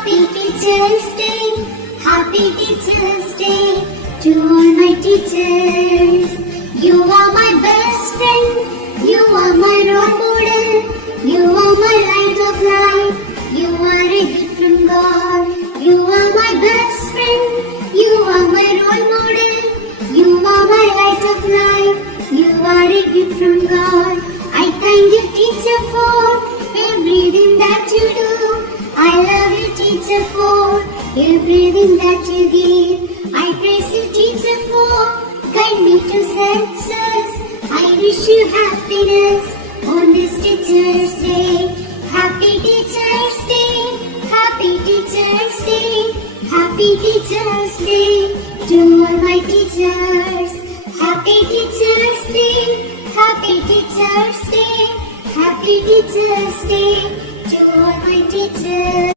Happy Teachers Day, Happy Teachers Day to all my teachers. You are my best friend, you are my role model, you are my light of life, you are a gift from God. You are my best friend, you are my role model, you are my light of life, you are a gift from God. I thank you, teacher, for everything that you do. I love you, teacher, for everything that you give. I praise you, teacher, for guide me to success. I wish you happiness on this Teacher's Day. Happy Teacher's Day, Happy Teacher's Day, Happy Teacher's Day to all my teachers. Happy Teacher's Day, Happy Teacher's Day, Happy Teacher's Day to all my teachers.